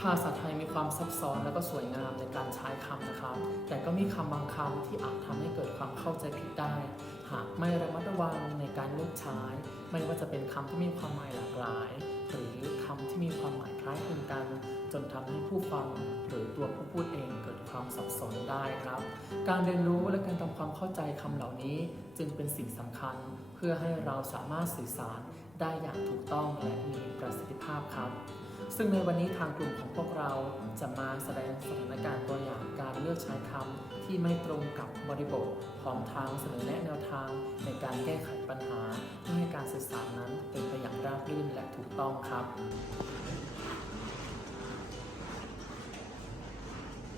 ภาษาไทยมีความซับซ้อนแล้วก็สวยงามในการใช้คำนะครับ แต่ก็มีคำบางคำที่อาจทำให้เกิดความเข้าใจผิดได้ หากไม่ระมัดระวังในการเลือกใช้ ไม่ว่าจะเป็นคำที่มีความหมายหลากหลาย หรือคำที่มีความหมายคล้ายคลึงกัน จนทำให้ผู้ฟังหรือตัวผู้พูดเองเกิดความสับสนได้ครับ การเรียนรู้และการทำความเข้าใจคำเหล่านี้ จึงเป็นสิ่งสำคัญ เพื่อให้เราสามารถสื่อสารได้อย่างถูกต้องและมีประสิทธิภาพครับ ซึ่งในวันนี้ทางกลุ่มของพวกเราจะมาแสดงสถานการณ์ตัวอย่างการเลือกใช้คำที่ไม่ตรงกับบริบทพร้อมทางเสนอแนะแนวทางในการแก้ไขปัญหาเพื่อให้การสื่อสารนั้นเป็นไปอย่างราบรื่นและถูกต้องครับ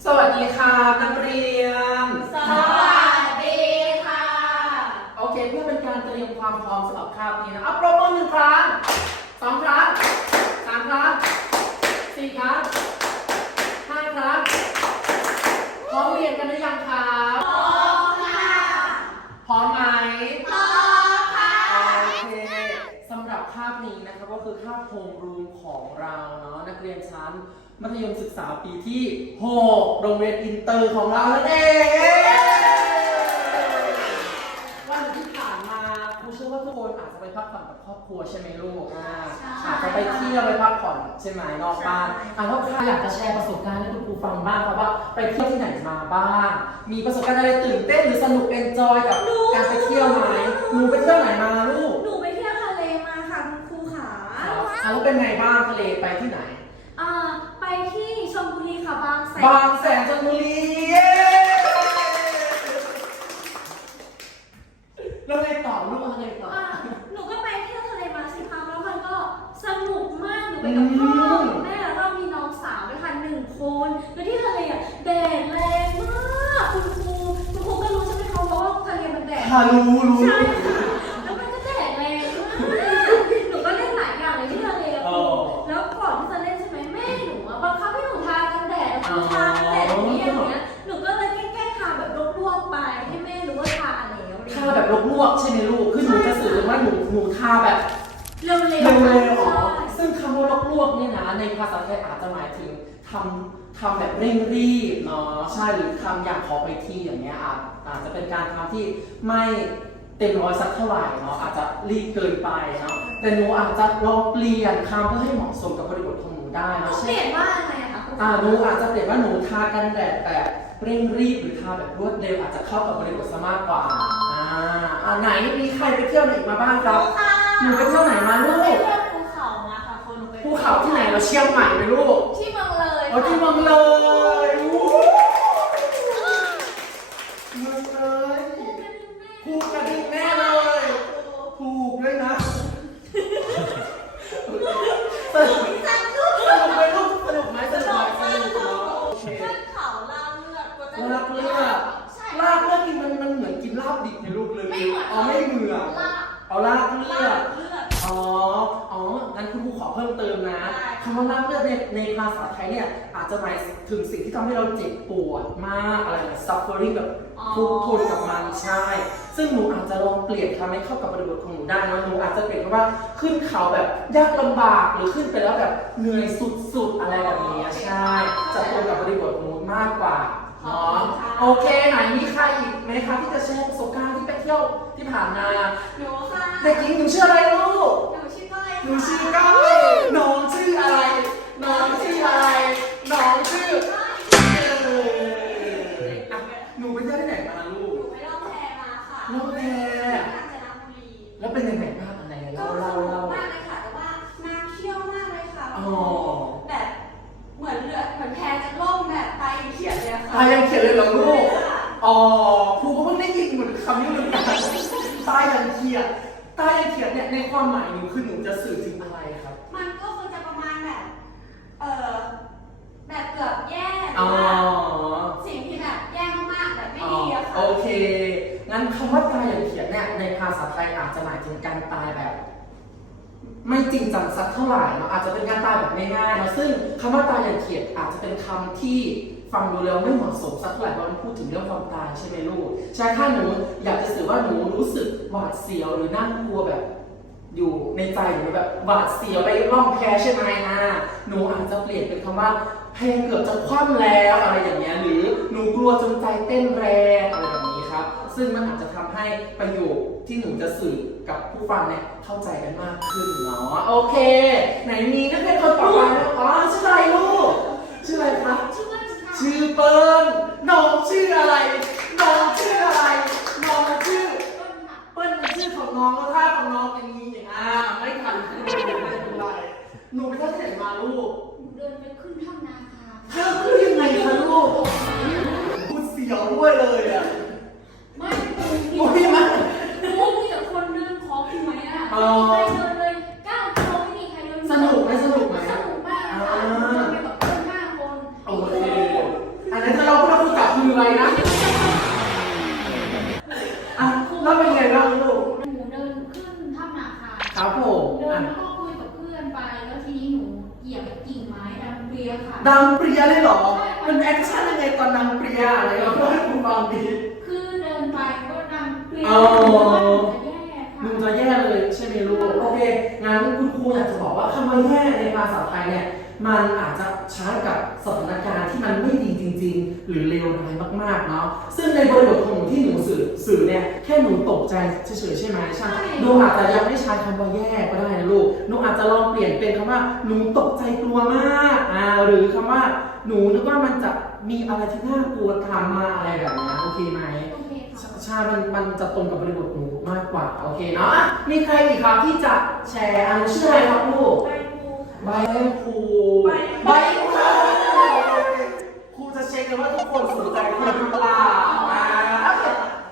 สวัสดีค่ะนักเรียน สวัสดีค่ะ โอเคเพื่อเป็นการเตรียมความพร้อมสำหรับคาบนี้นะเอาปรบมือหนึ่งครั้งสองครั้งสามครั้ง สี่ครั้งห้าครั้งพร้อมเรียนกันหรือยังครับพร้อมค่ะพร้อมไหมพร้อมค่ะโอเคสำหรับคาบนี้นะครับก็คือคาบโฮมรูมของเราเนาะนักเรียนชั้น มัธยมศึกษาปีที่6โรงเรียนอินเตอร์ของเรานั่นเองวันที่ผ่านมาครูเชื่อว่าทุกคนอาจจะไปพักผ่อนกับครอบครัวใช่ไหมลูกอ่า ใช่อาจจะไปเที่ยวไปพักผ่อนใช่ไหมนอกบ้านอะแล้วใครอยากจะแชร์ประสบการณ์ให้คุณครูฟังบ้างครับว่าไปเที่ยวที่ไหนมาบ้าง มีประสบการณ์อะไรตื่นเต้นหรือสนุกเอนจอยกับการไปเที่ยวไหมหนูไปเที่ยวไหนมาลูกหนูไปเที่ยวทะเลมาค่ะคุณครูขาครับอะแล้วเป็นไงบ้างทะเลไปที่ไหน อ่าไปที่ชลบุรีค่ะบางแสนบางแสนชลบุรีเย้แล้วไงต่อลูกอะไรต่อ อ่าหนูก็ไปเที่ยวทะเลมาสิคะแล้วมันก็สนุกมากหนูไปกับพ่อ อืม กับแม่แล้วก็มีน้องสาวด้วยค่ะหนึ่งคนแล้วที่ทะเลอะแดดแรงมากคุณครูคุณครูก็รู้ใช่ไหมคะเพราะว่าทะเลมันแดด ค่ะรู้รู้ใช่ค่ะแล้วมันก็แดดแรงมากหนูก็เล่นหลายอย่างเลยที่ทะเลอะอ๋ครูอแล้วก่อนที่จะเล่นใช่ไหมแม่หนูอะบังคับให้หนูทากันแดดแล้วทากันแดดอย่างนี้อย่างเงี้ยหนูก็เลยแกล้งๆทาแบบลวกๆไปให้แม่รู้ว่าทาแล้วอะไรอย่างเงี้ยทาแบบลวกๆใช่ไหมลูกคือหนูจะสื่อถึงว่าหนูหนูทาแบบเร็วๆเร็อะวๆอ๋อใช่ซึ่งคำว่าลวกๆเนี่ยนะในภาษาไทยอาจจะหมายถึง ทำทำแบบเร่งรีบเนาะใช่หรือทำอย่างขอไปทีอย่างเงี้ยอาจอาจจะเป็นการทำที่ไม่เต็มร้อยสักเท่าไหร่เนาะอาจจะรีบเกินไปเนาะแต่หนูอาจจะลองเปลี่ยนคำเพื่อให้เหมาะสมกับบริบทของหนูได้หนูเนาะเปเช่ลี่ยนนว่าอะไรอะคะครูอ่าหนูอาจจะเปลี่ยนว่าหนูทากันแดดแบบเร่งรีบหรือทาแบบรวดเร็วอาจจะเข้ากับบริบทซะมากกว่าอ่าอ่าไหนมีใครไปเที่ยวไหนมาบ้างครับค่ะหนูไปเที่ยวไหนมาลูไปกเที่ยว ภูเขาที่ไหนเราเชียงใหม่ไหมลูกที่เมืองเลยเอาที่เมืองเลยอู้เมืองเลยภูกระดึงแน่เลยถูกด้วยนะสนุก จังลูก สนุกไหมลูกสนุกไหมสนุกไหมสนุกเนาะโอเค ขึ้นเขาลาเลือดกว่าจะ ลาบเลือด ใช่ ลาบเลือดกินมันมันเหมือนกินลาบดิบในลูกเลย ไม่เหมือน อ๋อไม่เหมือน ลาบ เอาลาบเลือ ลา ด บเลือด อ๋อ อ๋อ งั้นคุณครูขอเพิ่มเติมนะ ได้ คำว่าลาบเลือดในในภาษาไทยเนี่ยอาจจะหมายถึงสิ่งที่ทำให้เราเจ็บปวดมากอะไรแบบ suffering แบบทุกข์ทนกับมันใช่ ซึ่งหนูอาจจะลองเปลี่ยนคำให้เข้ากับบริบทของหนูได้นะหนูอาจจะเปลี่ยนคำว่าขึ้นเขาแบบยากลำบากหรือขึ้นไปแล้วแบบเหนื่อยสุดๆอะไรแบบนี้ใช่จะตรงกับบริบทของหนูมากกว่าเนาะโอเคไหนมีใครอีกไหมคะที่จะแชร์ประสบการณ์ที่ไปเที่ยวที่ผ่านมาหนูค่ะเด็กหญิงหนูชื่ออะไรลูกหนูชื่อก้อยหนูชื่อก้อย อะค่ะตายังเขียนเลยเหรอลูกค่ะอ๋อครูก็เพิ่งได้ยินเหมือนคำนี้เหมือนกันตายังเขียนตายังเขียนเนี่ยในความหมายหนูคือหนูจะสื่อถึงอะไรครับ มันก็คือจะประมาณแบบ เออแบบเกือบแย่หอ๋รืออว่าอสิ่งที่แบบแย่มากๆแบบไม่อ๋อดีอะค่ะ โอเค งั้นคำว่าตายอย่างเขียนเนี่ยในภาษาไทยอาจจะหมายถึงการตายแบบ ไม่จริงจังสักเท่าไหร่เนาะอาจจะเป็นการตายแบบง่ายๆเนาะซึ่งคำว่าตายอย่างเขียนอาจจะเป็นคำที่ ฟังดูแล้วไม่เหมาะสมสักเท่าไหร่เพราะมันพูดถึงเรื่องความตายใช่ไหมลูกใช่ถ้าหนูอยากจะสื่อว่าหนูรู้สึกหวาดเสียวหรือน่ากลัวแบบ อยู่ในใจหนูแบบหวาดเสียวไปล่องแพใช่ไหมอะหนูอาจจะเปลี่ยนเป็นคำว่าเพลงเกือบจะคว่ำแล้วอะไรอย่างเงี้ยหรือหนูกลัวจนใจเต้นแรงอะไรแบบนี้ครับ ซึ่งมันอาจจะทำให้ประโยคที่หนูจะสื่อกับผู้ฟังเนี่ยเข้าใจกันมากขึ้นเนาะโอเค ไหนมีนักเรียนคนต่อไปอ๋อชื่ออะไรลูกชื่ออะไรคะ ชื่อว่าจะค่ะชื่อเปิ้ลน้องชื่ออะไร น้องชื่ออะไร น้องชื่อ เปิ้ลเป็นชื่อของน้องแล้วท่าของน้องอย่างนี้อย่างอ่าไม่ทันครูไม่เป็นไรหนูไปท่าที่ไหนมาลูกเดินไปขึ้นถ้ำนาคาเธอคือยังไงคะลูกพูดเสียวด้วยเลยอะไม่ปูโอ้ยมาปูมีแต่คนเดินขอหวยอะอ๋อใครเดินเลย พูดกับมือไว้นะอะแล้วเป็นไงบ้างลูกหนูเดินขึ้นถ้ำนาคา ครับผมเดิอะนแล้วก็คุยกับเพื่อนไป แล้วทีนี้หนูเหยียบกิ่งไม้ดังเปรียค่ะ ดังเปรียเลยเหรอ มันแอคชั่นยังไงตอนดังเปรียอะไรเราพูดให้คุณฟังดี คือเดินไปก็ดังเปรียอ๋อ จะแย่ค่ะ มึงจะแย่เลยใช่ไหมลูกโอเคงั้นคุณครูอยากจะบอกว่าคำว่าแย่ในภาษาไทยเนี่ยมันอาจจะใช้กับ สถานการณ์ที่มันไม่ดีจริง ๆ หรือเลวร้ายมากๆเนาะซึ่งในบริบทของหนูที่หนูสื่อสื่อเนี่ยแค่หนูตกใจเฉยๆใช่ไหมใช่หนูอาจจะยังไม่ใช้คำว่าแย่ก็ได้นะลูกหนูอาจจะลองเปลี่ยนเป็นคำว่าหนูตกใจกลัวมากอ่าหรือคำว่าหนูนึกว่ามันจะมีอะไรที่น่ากลัวตามมาอะไรแบบนี้โอเคไหมโอเคค่ะใช่มันมันจะตรงกับบริบทหนูมากกว่าโอเคเนาะอะมีใครอีกครับที่จะแชร์อันชื่ออะไรครับลูกไปปูค่ะใบครูใบครูครูจะเช็คเลยว่าทุกคนสนใจครูหรือเปล่าอ่า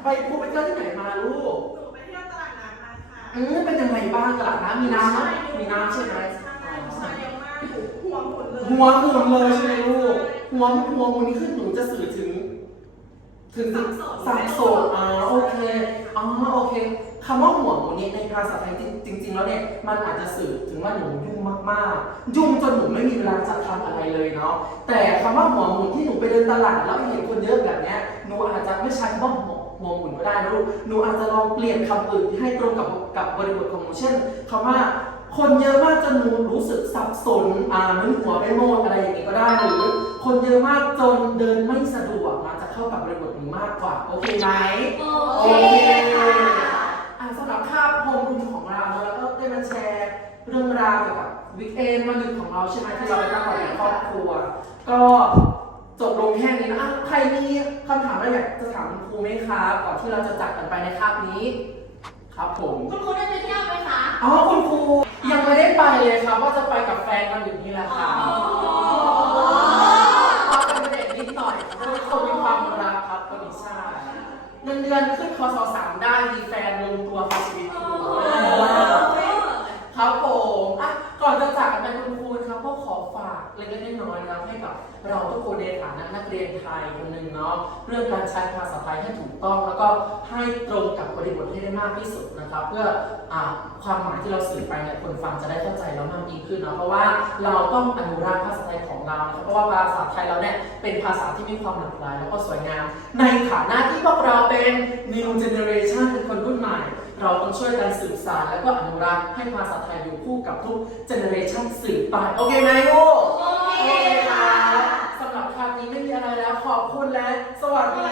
ใบครูไปเที่ยวที่ไหนมาลูก หนูไปเที่ยวตลาดน้ำ มาค่ะอืมเป็นยังไงบ้างตลาดน้ำมีน้ำไหมมีน้ำใช่ไหมใช่ใช่เยอะมากหัวหมุนเลยหัวหมุนเลยใช่ไหมลูกหัวหัวหมุนนี่คือหนูจะสื่อถึง ถึงสับสนอ๋อโอเคอ๋อโอเคคำว่าหัวหมูเนี่ยในภาษาไทยจริง ๆ แล้วเนี่ยมันอาจจะสื่อถึงว่าหนูยุ่งมากๆ ยุ่งจนหนูไม่มีเวลาจะทำอะไรเลยเนาะแต่คำว่าหัวหมุนที่หนูไปเดินตลาดแล้วเห็นคนเยอะแบบเนี้ยหนูอาจจะไม่ใช้คำว่าหัว หัวหมุนก็ได้นะลูก หนูอาจจะลองเปลี่ยนคำอื่นที่ให้ตรงกับกับบริบทของหนูเช่นคำว่าคนเยอะมากจนหนูรู้สึกสับสนอ่ามึนหัวไปหมดอะไรอย่างนี้ก็ได้หรือคนเยอะมากจนเดินไม่สะดวกมันจะเข้ากับบริบทหนูมากกว่า โอเคไหมโอเคค่ะอะสำหรับภาพโฮมรูมของเราเนอะแล้วก็ได้มาแชร์เรื่องราวเกี่ยวกับวิกเอนวันหยุดของเราใช่ไหมที่เราไปตั้งไว้ในครอบครัว ก็ จบลงแค่นี้นะอะใครมีคำถามอะไรอยากจะถามคุณครูไหมครับก่อนที่เราจะจากกันไปในคาบนี้ ครับผม คุณครูได้ไปเที่ยวไหมคะ อ๋อคุณครูยังไม่ได้ไปเลยครับ ว่าจะไปกับแฟนกันอยู่นี่แหละค่ะพากันไปเดทนิดหน่อยทุกคนมีความรักครับก็มีใช่เงินเดือนขึ้นคอสสามได้มีแฟนลงตัวพาชีวิตอยู่ครับผมอะก่อนจะจากกันไปคุณครูครับก็ขอฝาก เล็กๆน้อยๆนะให้กับเราทุกคนในฐานะนักเรียนไทยคนหนึ่งเนาะเรื่องการใช้ภาษาไทยให้ถูกต้อง แล้วก็ให้ตรงกับบริบทให้ได้มากที่สุดนะครับ เพื่ออความหมายที่เราสื่อไปเนี่ยคนฟังจะได้เข้าใจเรามากยิ่งขึ้นเนาะเพราะว่าเราต้องอนุรักษ์ภาษาไทยของเรานะครับเพราะว่าภาษาไทยเราเนี่ยเป็นภาษาที่มีความหลากหลายแล้วก็สวยงาม ในฐานะที่พวกเราเป็น new generation เป็นคนรุ่นใหม่เราต้องช่วยกันสืบสานและก็อนุรักษ์ให้ภาษาไทยอยู่คู่กับทุก generation สืบไป โอเคไหมลูก เคค่ะสำหรับครั้งนี้ไม่มีอะไรแล้ว ขอบคุณและสวัสดี